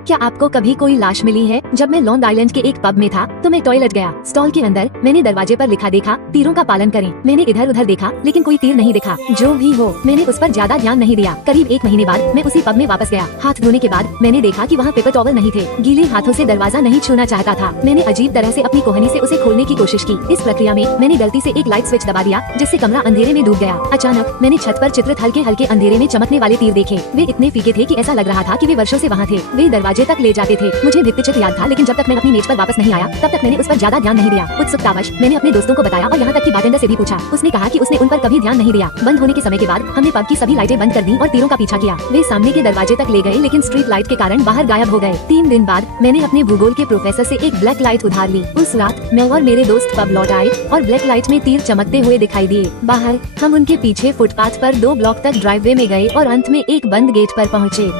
क्या आपको कभी कोई लाश मिली है? जब मैं लॉन्ग आइलैंड के एक पब में था तो मैं टॉयलेट गया। स्टॉल के अंदर मैंने दरवाजे पर लिखा देखा, तीरों का पालन करें। मैंने इधर उधर देखा लेकिन कोई तीर नहीं दिखा। जो भी हो, मैंने उस पर ज्यादा ध्यान नहीं दिया। करीब 1 महीने बाद मैं उसी पब में वापस गया। हाथ धोने के बाद मैंने देखा कि वहाँ पेपर टॉवल नहीं थे। गीले हाथों से दरवाजा नहीं छूना चाहता था। मैंने अजीब तरह से अपनी कोहनी से उसे खोलने की कोशिश की। इस प्रक्रिया में मैंने गलती से एक लाइट स्विच दबा दिया जिससे कमरा अंधेरे में डूब गया। अचानक मैंने छत पर चित्रित हल्के हल्के अंधेरे में चमकने वाले तीर देखे। वे इतने फीके थे कि ऐसा लग रहा था कि वे वर्षों से वहाँ थे। वे दरवाजे तक ले जाते थे। मुझे भित्तिचित्र याद था लेकिन जब तक मैं अपनी मेज पर वापस नहीं आया तब तक मैंने उस पर ज्यादा ध्यान नहीं दिया। उत्सुकतावश मैंने अपने दोस्तों को बताया और यहाँ तक कि बारटेंडर से भी पूछा। उसने कहा कि उसने उन पर कभी ध्यान नहीं दिया। बंद होने के समय के बाद हमने पब की सभी लाइटें बंद कर दी और तीरों का पीछा किया। वे सामने के दरवाजे तक ले गए लेकिन स्ट्रीट लाइट के कारण बाहर गायब हो गए। 3 दिन बाद मैंने अपने भूगोल के प्रोफेसर से एक ब्लैक लाइट उधार ली। उस रात मैं और मेरे दोस्त पब लौट आए और ब्लैक लाइट में तीर चमकते हुए दिखाई दिए। बाहर हम उनके पीछे फुटपाथ पर 2 ब्लॉक तक ड्राइववे में गए और अंत में एक बंद गेट पर पहुँचे।